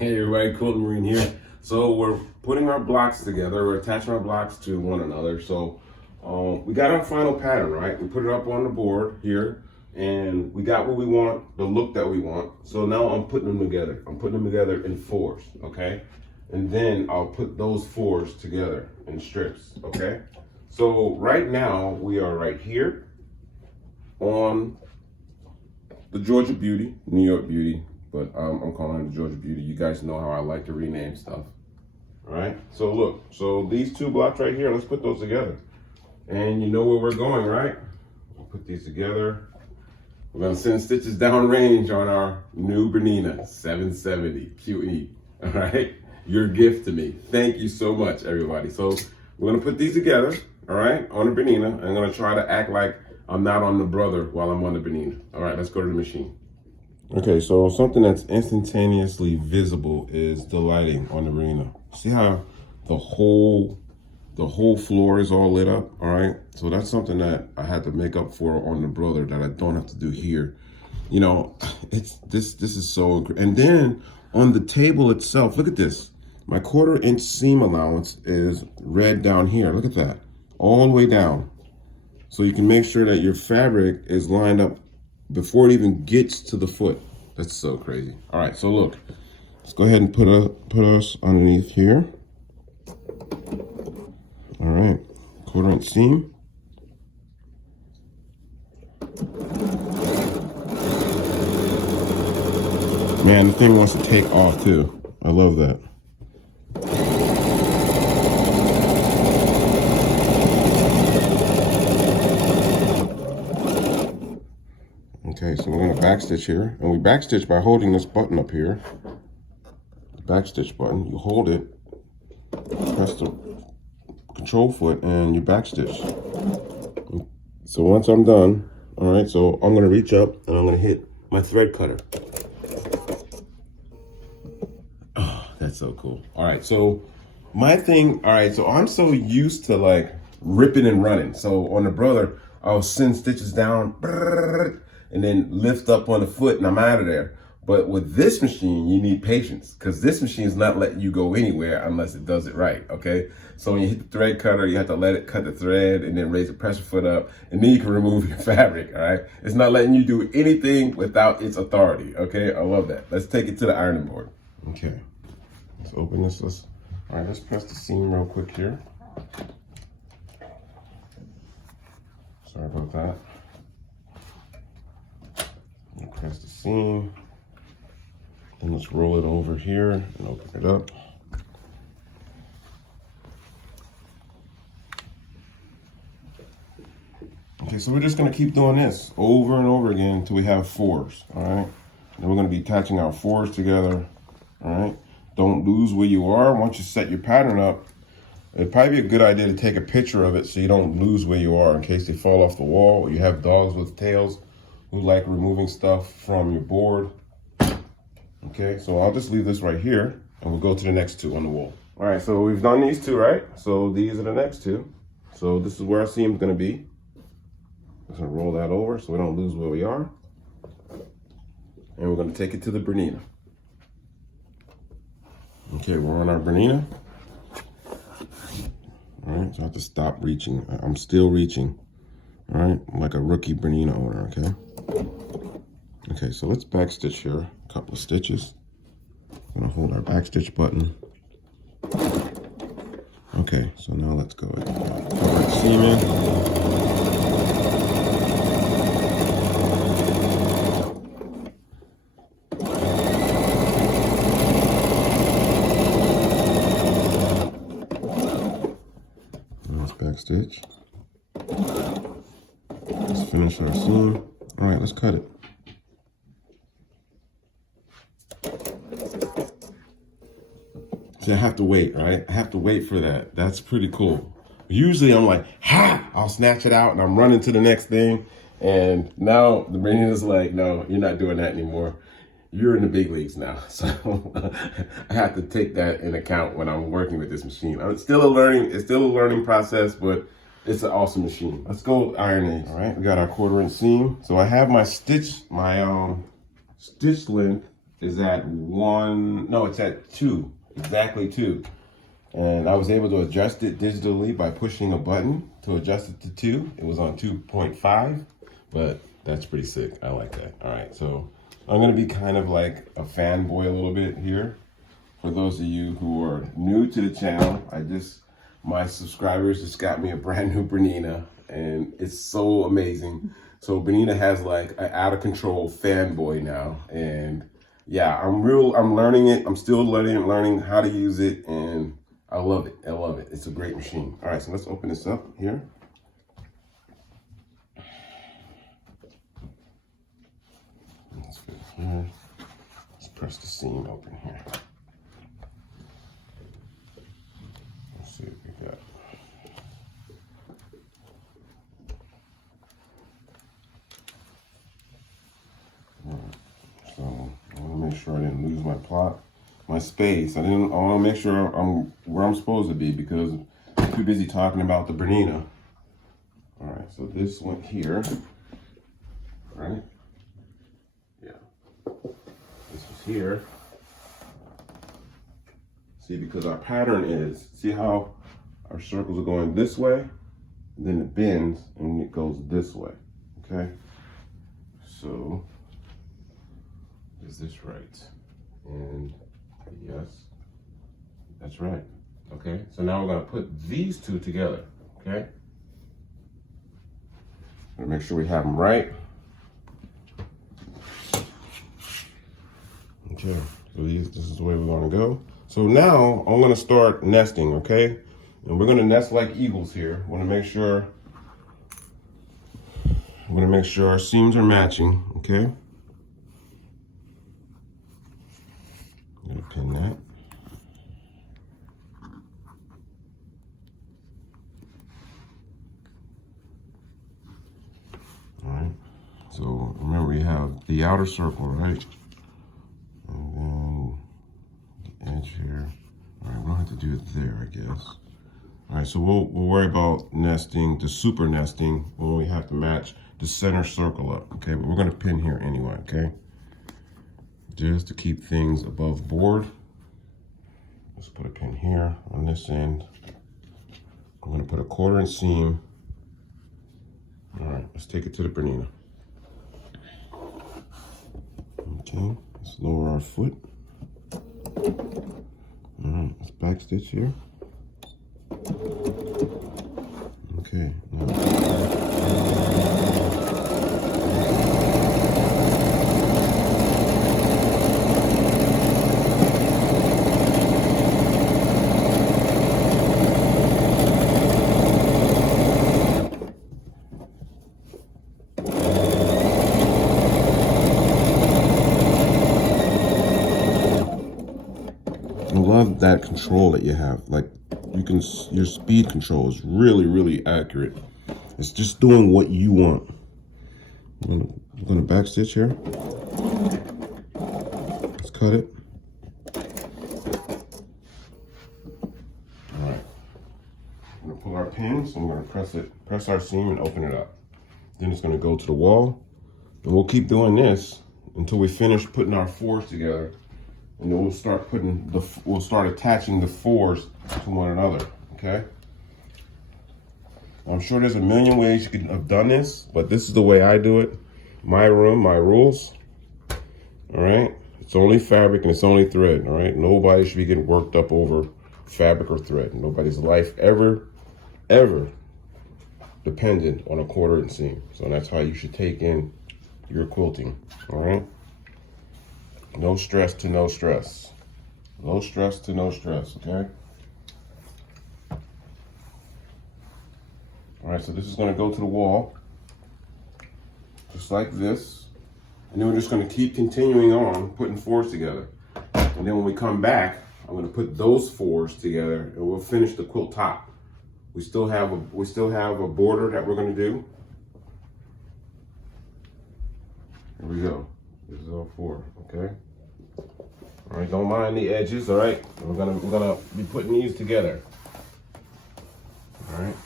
Hey everybody, Quilt Marine here. So we're putting our blocks together, we're attaching our blocks to one another. So we got our final pattern, right? We put it up on the board here and we got what we want, the look that we want. So now I'm putting them together. I'm putting them together in fours, okay? And then I'll put those fours together in strips, okay? So right now we are right here on the Georgia Beauty, New York Beauty, but I'm calling it the Georgia Beauty. You guys know how I like to rename stuff. All right, so look, so these two blocks right here, let's put those together. And you know where we're going, right? We'll put these together. We're gonna send stitches downrange on our new Bernina 770 QE, all right? Your gift to me. Thank you so much, everybody. So we're gonna put these together, all right, on the Bernina. I'm gonna try to act like I'm not on the brother while I'm on the Bernina. All right, let's go to the machine. Okay, so something that's instantaneously visible is the lighting on the Bernina. See how the whole floor is all lit up, all right? So that's something that I had to make up for on the brother that I don't have to do here. You know, this is so, and then on the table itself, look at this. My 1/4 inch seam allowance is red down here. Look at that, all the way down. So you can make sure that your fabric is lined up before it even gets to the foot. That's so crazy. All right, so look, let's go ahead and put us underneath here. All right, 1/4 inch seam. Man, the thing wants to take off too. I love that. Okay, so we're gonna backstitch here, and we backstitch by holding this button up here. The backstitch button, you hold it, press the control foot, and you backstitch. So once I'm done, all right, so I'm gonna reach up and I'm gonna hit my thread cutter. Oh, that's so cool. All right, so my thing, all right, so I'm so used to like ripping and running. So on the brother, I'll send stitches down, and then lift up on the foot and I'm out of there. But with this machine, you need patience because this machine is not letting you go anywhere unless it does it right, okay? So when you hit the thread cutter, you have to let it cut the thread and then raise the pressure foot up, and then you can remove your fabric, all right? It's not letting you do anything without its authority, okay? I love that. Let's take it to the ironing board. Okay, let's open this. All right, let's press the seam real quick here. Sorry about that. Press the seam, then let's roll it over here and open it up. Okay, so we're just gonna keep doing this over and over again until we have fours, all right? Then we're gonna be attaching our fours together, all right? Don't lose where you are. Once you set your pattern up, it'd probably be a good idea to take a picture of it so you don't lose where you are in case they fall off the wall or you have dogs with tails who like removing stuff from your board. Okay, so I'll just leave this right here and we'll go to the next two on the wall. All right, so we've done these two, right? So these are the next two. So this is where our seam is gonna be. Just gonna roll that over so we don't lose where we are. And we're gonna take it to the Bernina. Okay, we're on our Bernina. All right, so I have to stop reaching. I'm still reaching. All right, I'm like a rookie Bernina owner, okay? Okay, so let's backstitch here, a couple of stitches. I'm gonna hold our backstitch button. Okay, so now let's go ahead and cover the seam in. Let's backstitch. Let's finish our seam. All right, let's cut it. See, I have to wait, right? I have to wait for that. That's pretty cool. Usually I'm like, ha! I'll snatch it out and I'm running to the next thing. And now the brain is like, no, you're not doing that anymore. You're in the big leagues now. So I have to take that in account when I'm working with this machine. It's still a learning process, but it's an awesome machine. Let's go ironing. All right, we got our 1/4 inch seam. So I have my stitch length is at 1, no, it's at 2, exactly 2. And I was able to adjust it digitally by pushing a button to adjust it to 2. It was on 2.5, but that's pretty sick. I like that. All right, so I'm gonna be kind of like a fanboy a little bit here. For those of you who are new to the channel, my subscribers just got me a brand new Bernina, and it's so amazing. So Bernina has like an out of control fanboy now, and yeah, I'm learning it. I'm still learning how to use it, and I love it. I love it. It's a great machine. All right, so let's open this up here. Let's fit here. Let's press the seam open here. Let's see what we got. So I want to make sure I didn't lose my space. I want to make sure I'm where I'm supposed to be because I'm too busy talking about the Bernina. All right, so this went here, right? Yeah, this was here. See, because our pattern is, see how our circles are going this way, then it bends and it goes this way, okay? So, is this right? And yes, that's right. Okay, so now we're gonna put these two together, okay? Gonna make sure we have them right. Okay, so this is the way we're gonna go. So now I'm gonna start nesting, okay? And we're gonna nest like eagles here. I'm gonna make sure our seams are matching, okay? I'm gonna pin that. All right, so remember we have the outer circle, right? And then the edge here. All right, we don't have to do it there, I guess. All right, so we'll worry about nesting, the super nesting, when we have to match the center circle up, okay? But we're gonna pin here anyway, okay? Just to keep things above board. Let's put a pin here on this end. I'm gonna put a 1/4 inch seam. All right, let's take it to the Bernina. Okay, let's lower our foot. All right, let's back stitch here. Okay, now. I love that control that you have. Like your speed control is really, really accurate. It's just doing what you want. I'm gonna back stitch here. Let's cut it. All right. I'm gonna pull our pins and we're gonna press our seam and open it up. Then it's gonna go to the wall, and we'll keep doing this until we finish putting our 4s together. And then we'll start attaching the 4s to one another, okay? I'm sure there's a million ways you could have done this, but this is the way I do it. My room, my rules, all right? It's only fabric and it's only thread, all right? Nobody should be getting worked up over fabric or thread. Nobody's life ever dependent on a 1/4 inch seam. So that's how you should take in your quilting, all right? No stress to no stress. Low stress to no stress, okay? All right, so this is gonna go to the wall, just like this. And then we're just gonna keep continuing on, putting 4s together. And then when we come back, I'm gonna put those 4s together and we'll finish the quilt top. We still have a border that we're gonna do. Here we go. This is all 4, okay? All right, don't mind the edges, all right? We're gonna be putting these together. All right?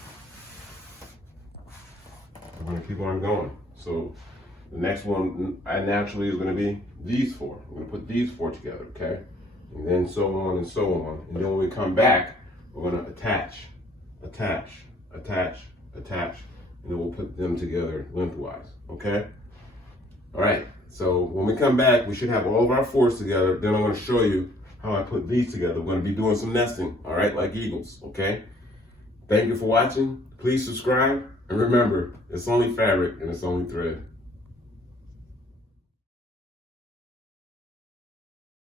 We're gonna keep on going. So The next one I naturally is going to be these four. I'm going to put these four together, okay? And then so on and so on. And then when we come back, we're going to attach, attach, attach, attach, and then we'll put them together lengthwise, okay? All right, so when we come back, we should have all of our fours together. Then I'm going to show you how I put these together. We're going to be doing some nesting, all right, like eagles, okay? Thank you for watching. Please subscribe. And remember, it's only fabric and it's only thread.